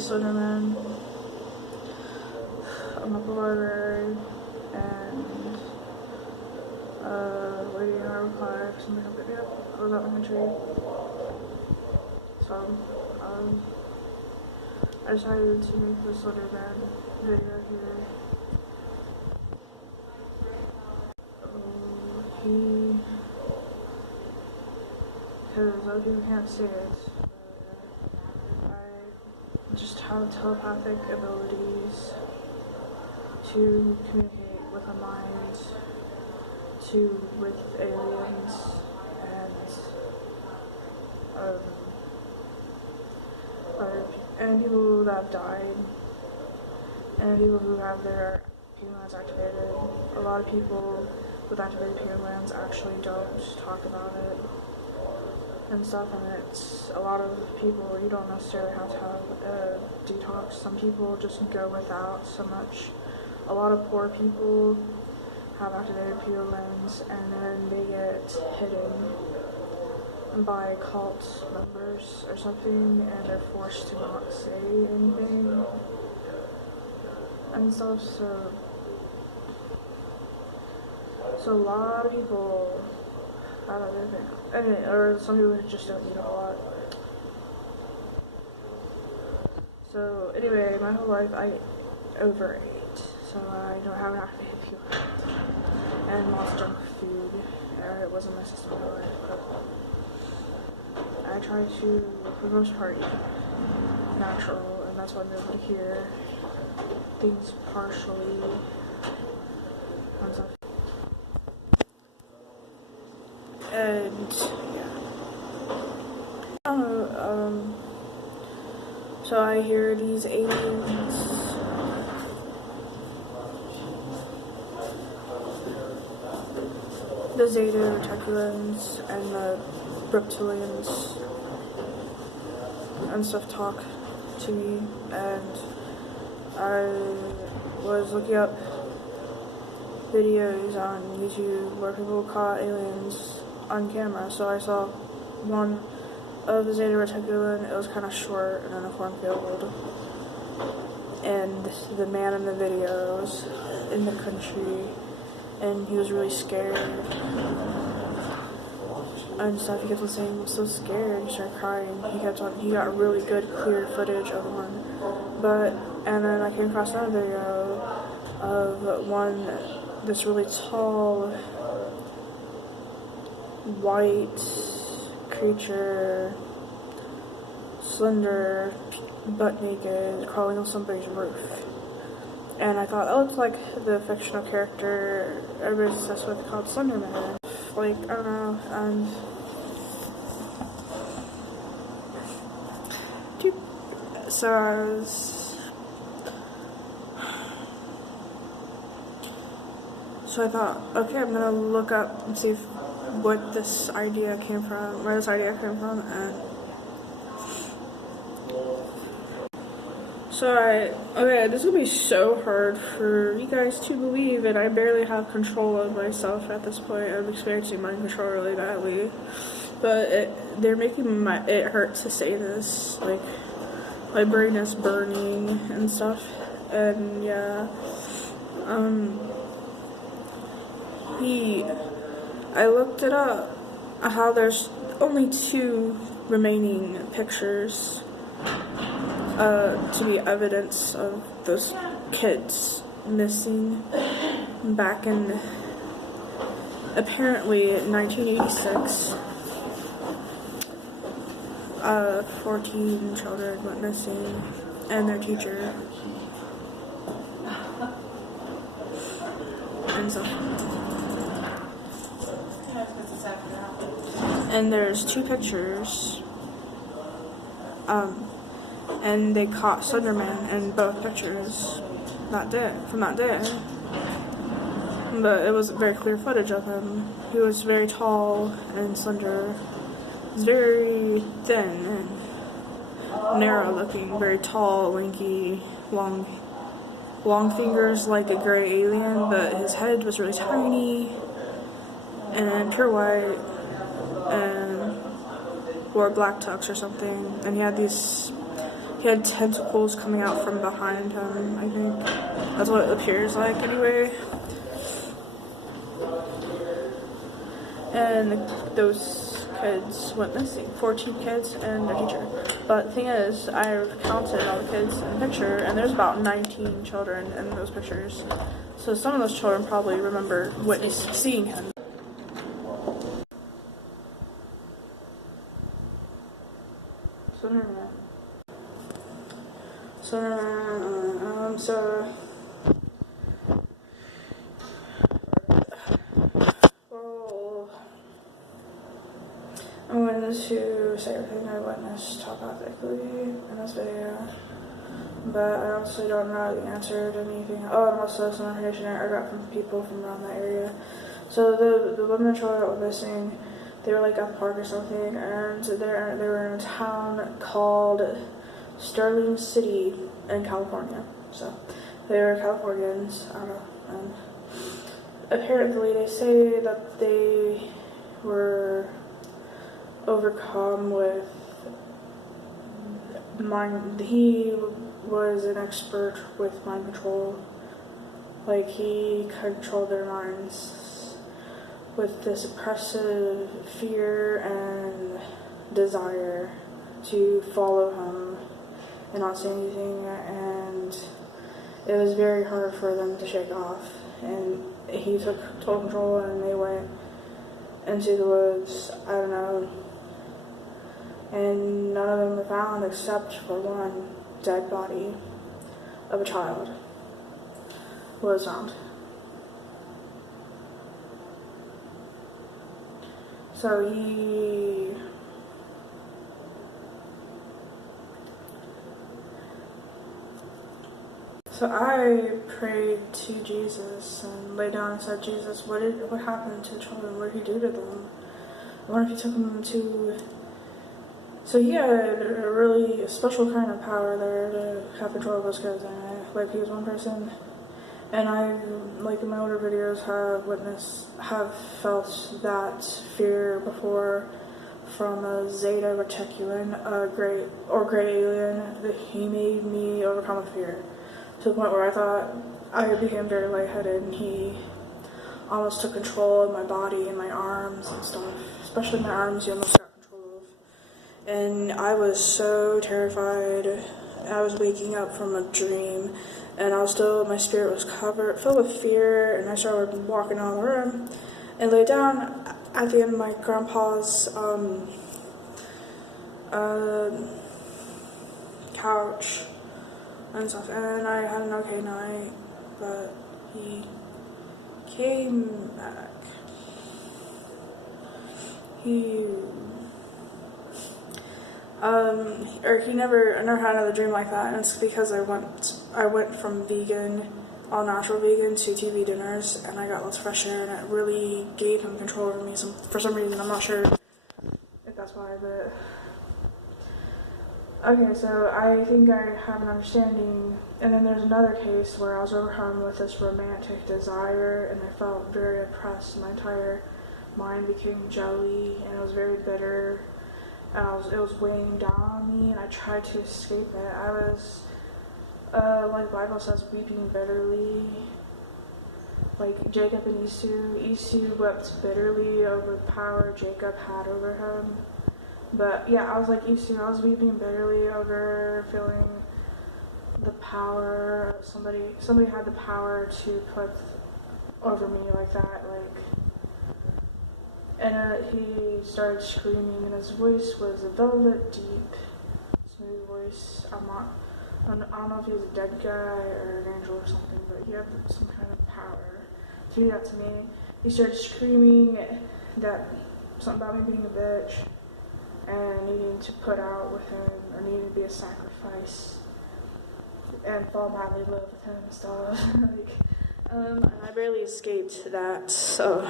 Slenderman. I'm up a library and waiting on a reply for something to pick me up. I was out in the country, so I decided to make this Slenderman video here. Because other people can't see it, I just have telepathic abilities to communicate with a mind, with aliens, and people that have died, and people who have their glands activated. A lot of people with activated glands actually don't talk about it and stuff, and it's a lot of people, you don't necessarily have to have a detox. Some people just go without so much. A lot of poor people have activated glands, and then they get hidden by cult members or something, and they're forced to not say anything and stuff. So a lot of people have everything. Anyway, or some people just don't eat a whole lot. So anyway, my whole life I overate, so I don't have an activated peel and lots of junk food. It wasn't my system in my life, but I try to, for the most part, eat natural, and that's why I'm able to hear things partially and stuff. And yeah, I don't know, so I hear these aliens, the Zeta Reticulans and the reptilians and stuff talk to me, and I was looking up videos on YouTube where people caught aliens on camera, so I saw one of the Zeta Reticulan. It was kind of short and in a cornfield, and the man in the video was in the country, and he was really scared and stuff. He kept on saying, "I'm so scared." He started crying. He got really good clear footage of one, and then I came across another video of this really tall white creature, slender, butt naked, crawling on somebody's roof. And I thought, that looks like the fictional character everybody's obsessed with called Slenderman. Like, I don't know, and so I thought, okay, I'm gonna look up and see what this idea came from, where this idea came from, and so okay, this is gonna be so hard for you guys to believe, and I barely have control of myself at this point. I'm experiencing mind control really badly, but they're making it hurt to say this, like, my brain is burning and stuff, and yeah, I looked it up, how there's only 2 remaining pictures to be evidence of those kids missing back in, apparently, 1986. 14 children went missing, and their teacher, and so. And there's 2 pictures, and they caught Slenderman in both pictures from that day. But it was very clear footage of him. He was very tall and slender. He was very thin and narrow looking, very tall, lanky, long fingers like a gray alien, but his head was really tiny and pure white, and wore black tux or something, and he had these he had tentacles coming out from behind him, I think. That's what it appears like, anyway. And those kids went missing, 14 kids and their teacher. But the thing is, I counted all the kids in the picture, and there's about 19 children in those pictures. So some of those children probably remember seeing him. Slenderman. I'm going to say everything I witnessed telepathically in this video, but I honestly don't know the answer to anything. Oh, and also some information I got from people from around that area. So the women and children that were missing, they were like at the park or something, and they were in a town called Sterling City in California. So they were Californians, I don't know, and apparently they say that they were overcome with mind. He was an expert with mind control. Like, he controlled their minds with this oppressive fear and desire to follow him and not say anything, and it was very hard for them to shake off. And he took total control, and they went into the woods, I don't know, and none of them were found except for one dead body of a child was found. So I prayed to Jesus and laid down and said, Jesus, what happened to the children? What did he do to them? I wonder if he took them to... So he had a really special kind of power there to have control of those kids. Like, he was one person. And I, like in my older videos, have felt that fear before from a Zeta Reticulan, a gray alien, that he made me overcome with fear. To the point where I thought I became very lightheaded, and he almost took control of my body and my arms and stuff. Especially my arms, he almost got control of. And I was so terrified. I was waking up from a dream, and my spirit was filled with fear, and I started walking around the room and lay down at the end of my grandpa's couch and stuff, and I had an okay night, but he came back. I never had another dream like that, and it's because I went from vegan, all natural vegan, to TV dinners, and I got lots of fresh air, and it really gave him control over me for some reason. I'm not sure if that's why, but... Okay, so I think I have an understanding, and then there's another case where I was overcome with this romantic desire, and I felt very oppressed. My entire mind became jelly, and it was very bitter, and it was weighing down on me, and I tried to escape it. I was, like the Bible says, weeping bitterly, like Jacob and Esau. Esau wept bitterly over the power Jacob had over him. But yeah, I was like Esau. I was weeping bitterly over feeling the power. Somebody had the power to put over me like that, and he started screaming, and his voice was a velvet, deep, smooth voice. I don't know if he was a dead guy or an angel or something, but he had some kind of power to do that to me. He started screaming that something about me being a bitch, and needing to put out with him, or needing to be a sacrifice, and fall madly in love with him and stuff. And I barely escaped that, so...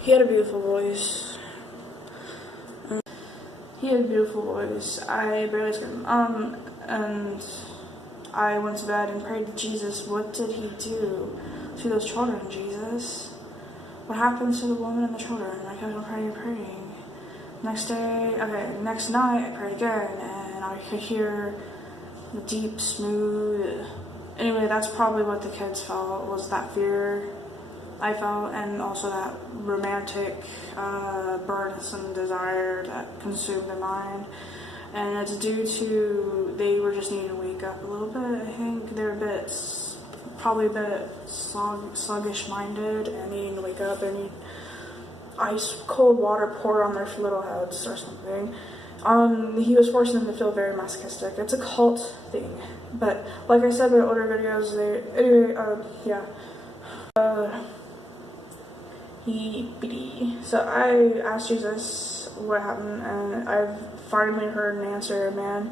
He had a beautiful voice. I barely escaped him. And I went to bed and prayed to Jesus. What did he do to those children, Jesus? What happened to the woman and the children? I kept on praying. Next night, I prayed again, and I could hear deep, smooth. Anyway, that's probably what the kids felt, was that fear I felt, and also that romantic, burdensome desire that consumed their mind. And it's due to, they were just needing to wake up a little bit, I think. They're probably a bit sluggish-minded and needing to wake up. They need ice cold water poured on their little heads or something. He was forcing them to feel very masochistic. It's a cult thing. But like I said in older videos, so I asked Jesus what happened, and I've finally heard an answer. A man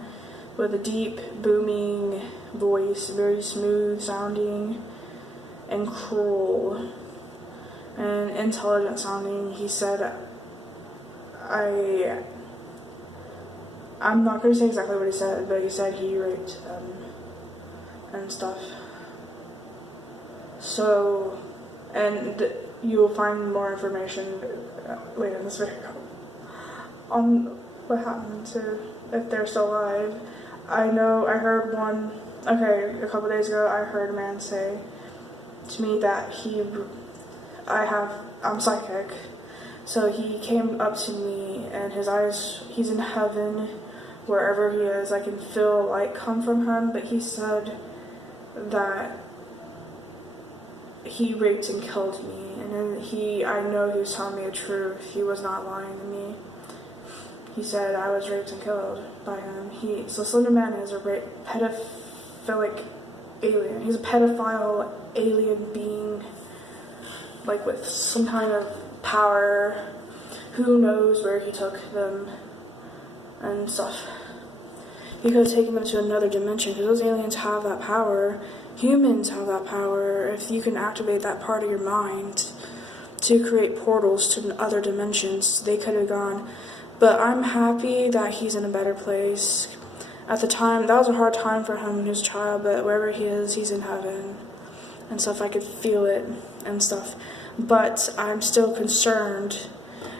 with a deep, booming voice, very smooth sounding and cruel and intelligent sounding. He said, I'm not going to say exactly what he said, but he said he raped them and stuff. So, and you will find more information later in this video on what happened to, if they're still alive. I heard a couple days ago, I heard a man say to me that I'm psychic. So he came up to me, and his eyes, he's in heaven, wherever he is. I can feel light come from him, but he said that he raped and killed me, and then I know he was telling me the truth. He was not lying to me. He said I was raped and killed by him. So Slenderman is a pedophilic alien. He's a pedophile alien being, like with some kind of power. Who knows where he took them and stuff. He could have taken them to another dimension, because those aliens have that power. Humans have that power. If you can activate that part of your mind to create portals to other dimensions, they could have gone. But I'm happy that he's in a better place. At the time, that was a hard time for him when he was a child, but wherever he is, he's in heaven and stuff. I could feel it and stuff. But I'm still concerned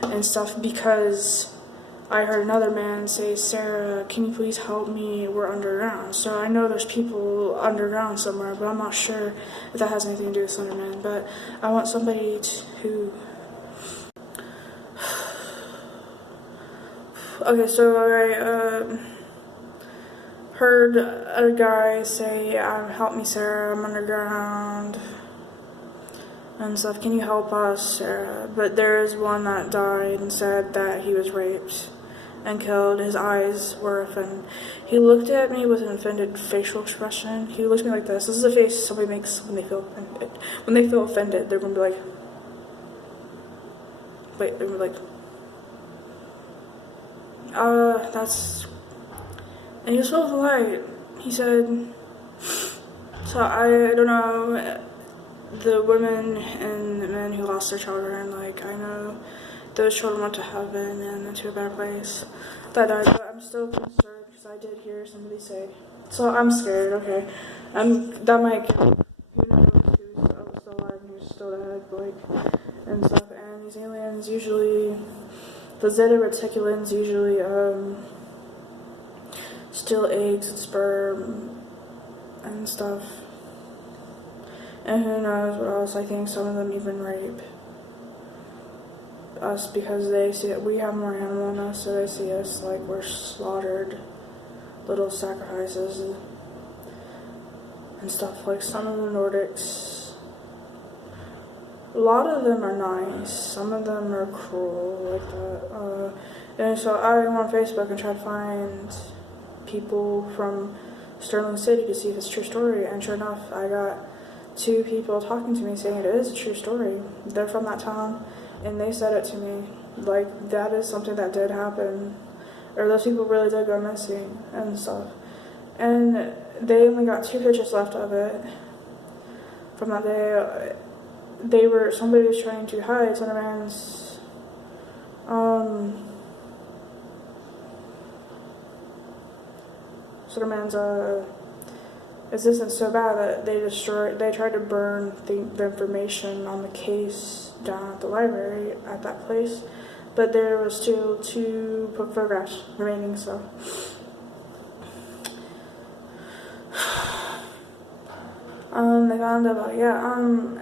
and stuff, because I heard another man say, Sarah, can you please help me? We're underground. So I know there's people underground somewhere, but I'm not sure if that has anything to do with Slenderman. But I want somebody to... Okay, so I heard a guy say, help me, Sarah, I'm underground and stuff. Can you help us, Sarah? But there is one that died and said that he was raped and killed. His eyes were offended. He looked at me with an offended facial expression. He looked at me like this. This is a face somebody makes when they feel offended. When they feel offended, they're going to be like, wait, they're going to be like, that's... And he was full of light. He said, so I don't know, the women and the men who lost their children, like, I know those children went to heaven and into a better place. That died, but I'm still concerned, because I did hear somebody say, so I'm scared, okay. That might kill, who knows who's still alive and who's still dead, like, and stuff. And these aliens usually, the Zeta Reticulans usually, steal eggs and sperm and stuff. And who knows what else. I think some of them even rape us, because they see that we have more animal in us, so they see us like we're slaughtered little sacrifices and stuff. Like some of the Nordics, a lot of them are nice, some of them are cruel like that. And so I went on Facebook and tried to find people from Sterling City to see if it's a true story, and sure enough, I got 2 people talking to me saying it is a true story. They're from that town, and they said it to me, like, that is something that did happen, or those people really did go missing and stuff. And they only got 2 pictures left of it from that day. Somebody was trying to hide Slenderman's existence so bad that they tried to burn the information on the case down at the library at that place, but there was still 2 photographs remaining, so they found it, but yeah, and